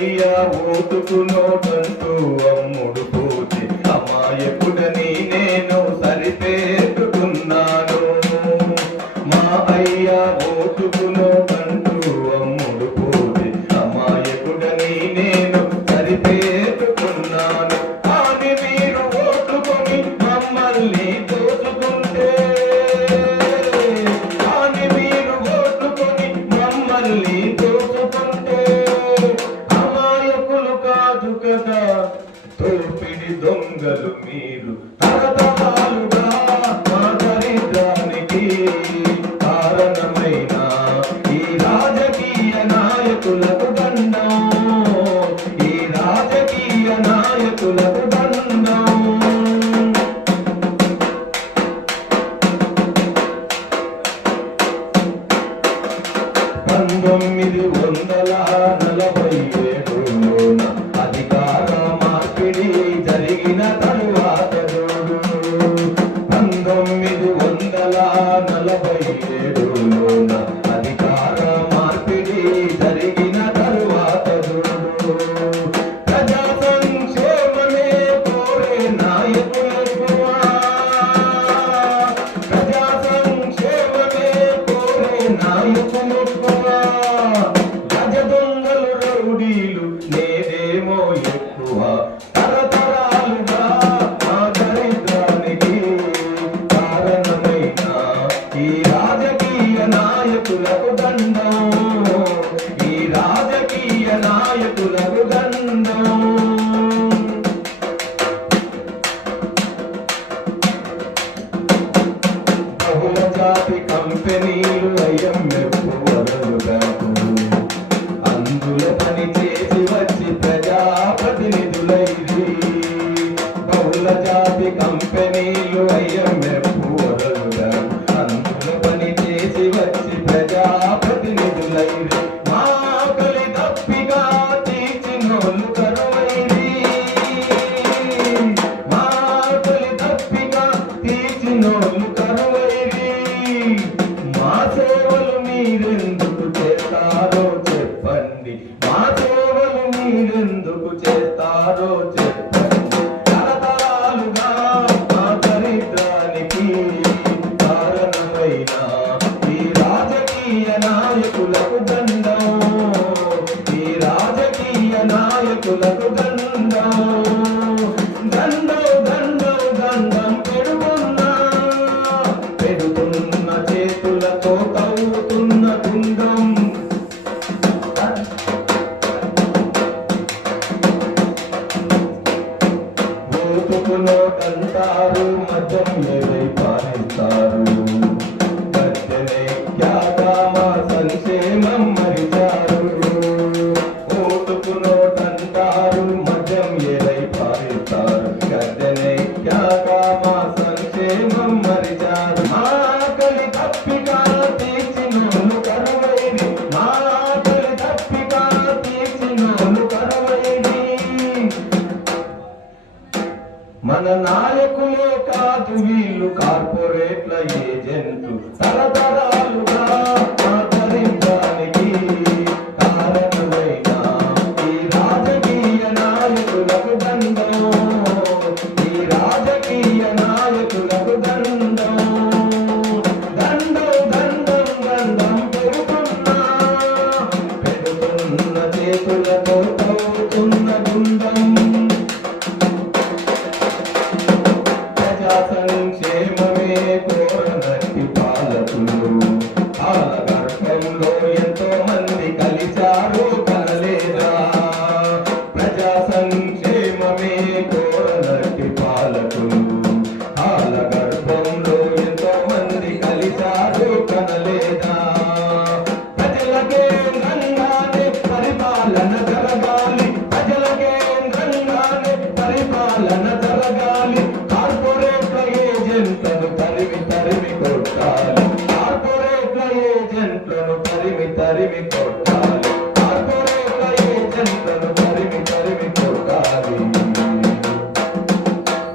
అయ్యా ఓటుకు నోటంటూ అమ్ముడు పోతే అమాయకుడని నేను సరిపెట్టుకున్నాను. మా అయ్యా ఓటుకు నోటంటూ అమ్ముడు పోతే అమాయకుడని నేను సరిపెట్టుకున్నాను. కానీ మీరు ఓటుకొని మమ్మల్ని దోచుకుంటే, కానీ మీరు ఓటుకొని మమ్మల్ని దోచుకుంటే అమాయకులు కాదు కదా తోపిడి దొంగలు మీరు. తరతరాలుగా మా దరిద్రానికి కారణమైన ఈ రాజకీయ నాయకులకు దండం, ఈ రాజకీయ నాయకులకు దండం. 1947లోన అధికార మార్పిడి జరిగిన తరువాత చూడు, 1947లోన అధికార మార్పిడి జరిగిన తరువాత చూడు, ప్రజా సంక్షేమమే కోరే నాయకులెక్కువ, ప్రజా సంక్షేమమే కోరే నాయకులెక్కువ. గజ దొంగలు రౌడీలు నేదేమో ఎక్కువ. తరతరాలుగా మా దరిద్రానికి కారణమైన ఈ రాజకీయ నాయకులకు దండం, ఈ రాజకీయ నాయకులకు దండం. బహుళ జాతి కంపెనీలు IMF వరల్డ్ బ్యాంకు అందులో పని చేసి వచ్చి ప్రజాప్రతినిధులైరి. బహుళ జాతి కంపెనీలు IMF వరల్డ్ బ్యాంకు అందులో పని చేసి వచ్చి ప్రజాప్రతినిధులైరి. మా ఆకలి దప్పిగా తీర్చినోళ్ళు కరువైరి, మా ఆకలి దప్పిగా తీర్చినోళ్ళు కరువైరి. మా సేవలు మీరెందుకు చేస్తారో చెప్పండి, మా సేవలు మీరెందుకు చేస్తారో చెప్పండి. తరతరాలుగా మా దరిద్రానికి కారణమైన ఈ రాజకీయ నాయకులకు దండం, ఈ రాజకీయ నాయకులకు దండం. దండం దండం దండం పెడుతున్న చేతులతో తవ్వుతున్న గుండం. ఓటుకు నోటంటారు, మద్యం ఏదై పాలిస్తారు. గద్దెనెక్కాక మా సంక్షేమం మరిచారు. ఓటుకు నోటంటారు, మద్యం ఏదై పాలిస్తారు. గద్దెనెక్కాక మా సంక్షేమం మరిచారు. మా ఆకలి దప్పిక తీర్చినోళ్ళు కరువైరి, మా ఆకలి దప్పిక తీర్చినోళ్ళు కరువైరి. మన నాయకులే కాదు వీళ్ళు కార్పొరేట్ల ఏజెంట్లు. తరతరాలుగా మా దరిద్రానికి కారణమైన ఈ రాజకీయ నాయకులకు దండం, ఈ రాజకీయ నాయకులకు దండం. దండం దండం దండం పెడుతున్న చేతులతో తవ్వుతున్న గుండం. ప్రజా సంక్షేమమే కోరనట్టి పాలకులు కాలగర్భంలో ఎంతో మంది కలిశారు కనలేదా. ప్రజా సంక్షేమమే కోరనట్టి పాలకులు కాలగర్భంలో ఎంతో మంది కలిశారు కనలేదా. ప్రజలకే రంగానే పరిపాలన జరగాలి, ప్రజలకే రంగానే పరిపాలన జరగాలి. కార్పొరేట్ల ఏజెంట్లను తరిమి తరిమి కొట్టాలి, కార్పొరేట్ల ఏజెంట్లను తరిమి తరిమి కొట్టాలి.